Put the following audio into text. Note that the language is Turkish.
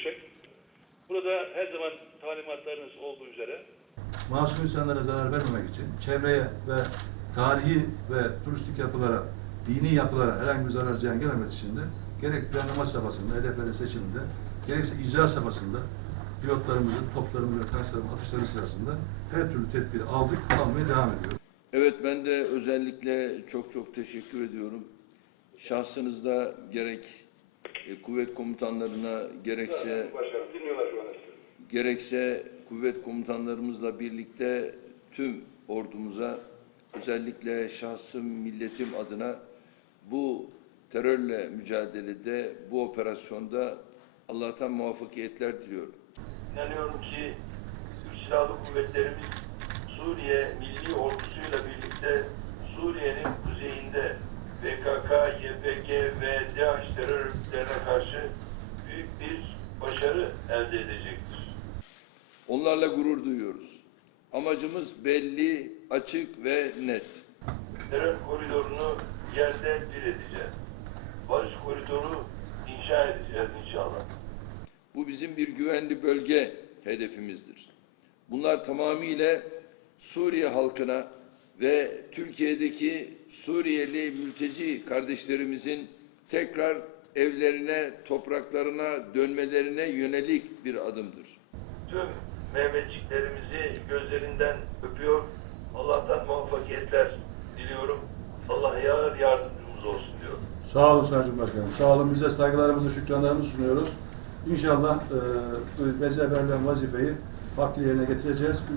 kuşak. Burada her zaman talimatlarınız olduğu üzere masum insanlara zarar vermemek için çevreye ve tarihi ve turistik yapılara, dini yapılara herhangi bir zarar ziyan gelmemesi için de gerek planlama safhasında, hedeflerin seçiminde, gerekse icra safhasında pilotlarımızın, toplarımızın, tanklarımızın afişleri sırasında her türlü tedbiri aldık, almaya devam ediyoruz. Evet ben de özellikle çok çok teşekkür ediyorum. Şahsınızda gerek e, kuvvet komutanlarına gerekse gerekse kuvvet komutanlarımızla birlikte tüm ordumuza özellikle şahsım milletim adına bu terörle mücadelede bu operasyonda Allah'tan muvaffakiyetler diliyorum. İnanıyorum ki Türk Silahlı Kuvvetlerimiz Suriye Milli Ordusu'yla birlikte Suriye'nin kuzeyinde PKK, YPG ve DAEŞ terör örgütlerine karşı büyük bir başarı elde edecektir. Onlarla gurur duyuyoruz. Amacımız belli, açık ve net. Terör koridorunu yerle bir edeceğiz. Barış koridoru inşa edeceğiz inşallah. Bu bizim bir güvenli bölge hedefimizdir. Bunlar tamamıyla Suriye halkına ve Türkiye'deki Suriyeli mülteci kardeşlerimizin tekrar evlerine, topraklarına dönmelerine yönelik bir adımdır. Tüm Mehmetçiklerimizi gözlerinden öpüyor. Allah'tan muvaffakiyetler diliyorum. Allah yar yardımcımız olsun diyorum. Sağ olun Sayın Başkanım. Sağ olun. Biz de saygılarımızı, şükranlarımızı sunuyoruz. İnşallah e, bize verilen vazifeyi farklı yerine getireceğiz.